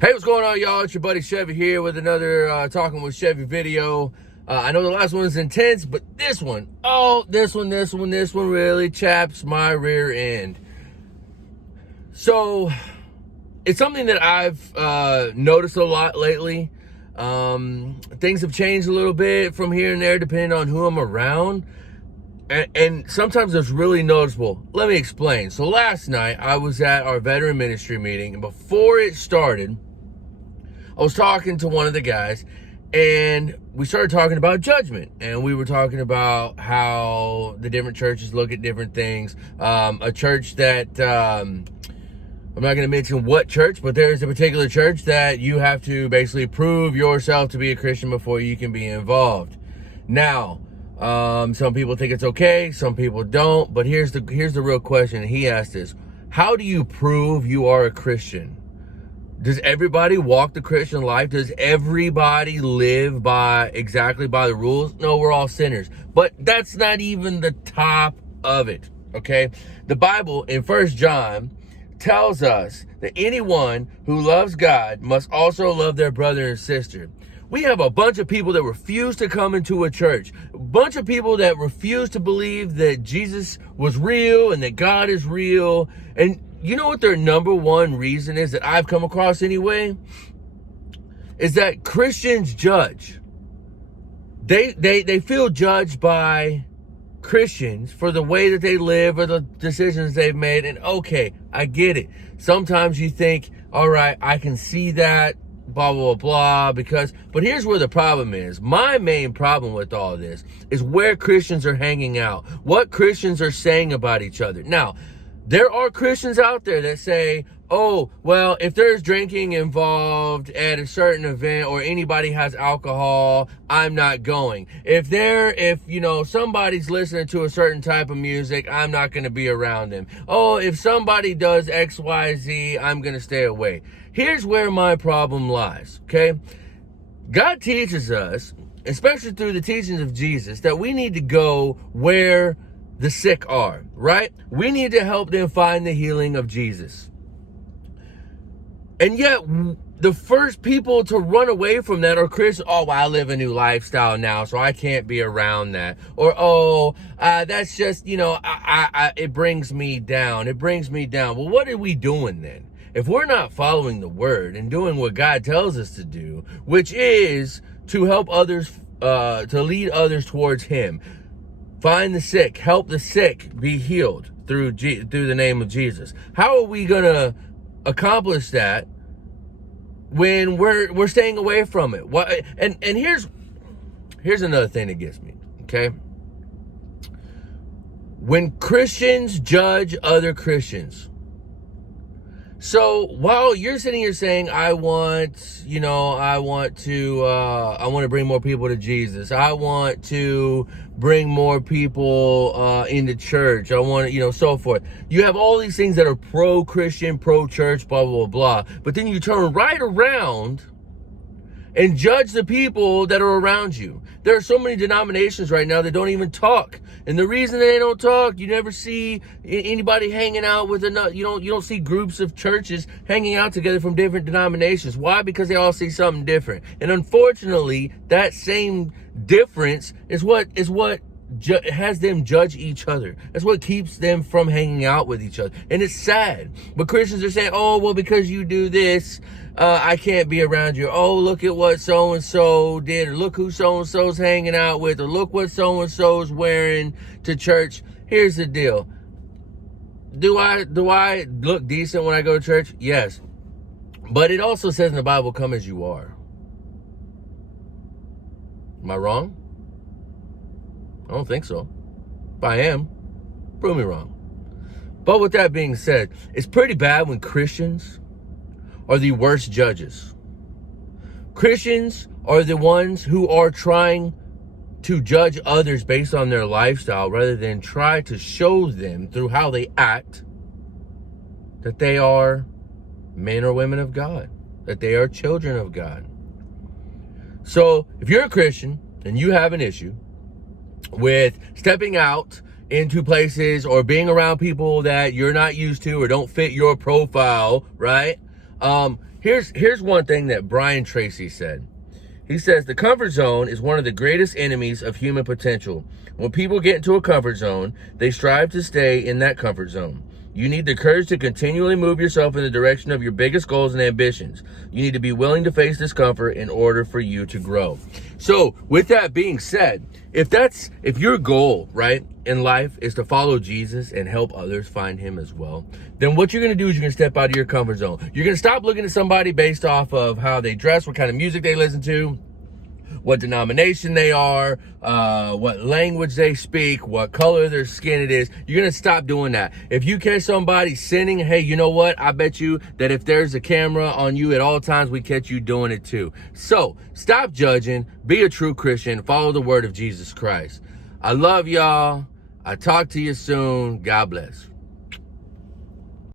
Hey, what's going on, y'all? It's your buddy Chevy here with another Talking with Chevy video. I know the last one was intense, but this one really chaps my rear end. So, it's something that I've noticed a lot lately. Things have changed a little bit from here and there depending on who I'm around. And sometimes it's really noticeable. Let me explain. So last night, I was at our veteran ministry meeting, and before it started, I was talking to one of the guys, and we started talking about judgment. And we were talking about how the different churches look at different things. A church that, I'm not going to mention what church, but there's a particular church that you have to basically prove yourself to be a Christian before you can be involved. Now, some people think it's okay, some people don't, but here's the real question. He asked this: how do you prove you are a Christian? Does everybody walk the Christian life? Does everybody live exactly by the rules? No, we're all sinners. But that's not even the top of it, okay? The Bible in 1 John tells us that anyone who loves God must also love their brother and sister. We have a bunch of people that refuse to come into a church. A bunch of people that refuse to believe that Jesus was real and that God is real. And you know what their number one reason is that I've come across anyway? Is that Christians judge. They feel judged by Christians for the way that they live or the decisions they've made. And okay, I get it. Sometimes you think, all right, I can see that, blah, blah, blah, but here's where the problem is. My main problem with all this is where Christians are hanging out, what Christians are saying about each other. Now, there are Christians out there that say, oh, well, if there's drinking involved at a certain event or anybody has alcohol, I'm not going. If somebody's listening to a certain type of music, I'm not going to be around them. Oh, if somebody does X, Y, Z, I'm going to stay away. Here's where my problem lies, okay? God teaches us, especially through the teachings of Jesus, that we need to go where the sick are, right? We need to help them find the healing of Jesus. And yet, the first people to run away from that are Christians. Oh, well, I live a new lifestyle now, so I can't be around that. Or, that's just, it brings me down. It brings me down. Well, what are we doing then? If we're not following the word and doing what God tells us to do, which is to help others, to lead others towards Him, find the sick, help the sick be healed through the name of Jesus. How are we gonna accomplish that when we're staying away from it? What? And here's another thing that gets me. Okay, when Christians judge other Christians. So while you're sitting here saying, I want to bring more people to Jesus. I want to bring more people into church. I want to, so forth. You have all these things that are pro-Christian, pro-church, blah, blah, blah. But then you turn right around and judge the people that are around you. There are so many denominations right now that don't even talk. And the reason they don't talk, you never see anybody hanging out with another. You don't see groups of churches hanging out together from different denominations. Why? Because they all see something different. And unfortunately, that same difference is what has them judge each other. That's what keeps them from hanging out with each other. And it's sad. But Christians are saying, oh, well, because you do this, I can't be around you. Oh, look at what so-and-so did, or look who so-and-so's hanging out with, or look what so-and-so's wearing to church. Here's the deal. Do I look decent when I go to church? Yes. But it also says in the Bible, come as you are. Am I wrong? I don't think so. If I am, prove me wrong. But with that being said, it's pretty bad when Christians are the worst judges. Christians are the ones who are trying to judge others based on their lifestyle rather than try to show them through how they act that they are men or women of God, that they are children of God. So if you're a Christian and you have an issue with stepping out into places or being around people that you're not used to or don't fit your profile, right? Here's one thing that Brian Tracy said. He says the comfort zone is one of the greatest enemies of human potential. When people get into a comfort zone, they strive to stay in that comfort zone. You need the courage to continually move yourself in the direction of your biggest goals and ambitions. You need to be willing to face discomfort in order for you to grow. So with that being said, if your goal, right, in life is to follow Jesus and help others find him as well, then what you're going to do is you're going to step out of your comfort zone. You're going to stop looking at somebody based off of how they dress, what kind of music they listen to, what denomination they are, what language they speak, what color their skin it is. You're going to stop doing that. If you catch somebody sinning, hey, you know what? I bet you that if there's a camera on you at all times, we catch you doing it too. So stop judging, be a true Christian, follow the word of Jesus Christ. I love y'all. I talk to you soon. God bless.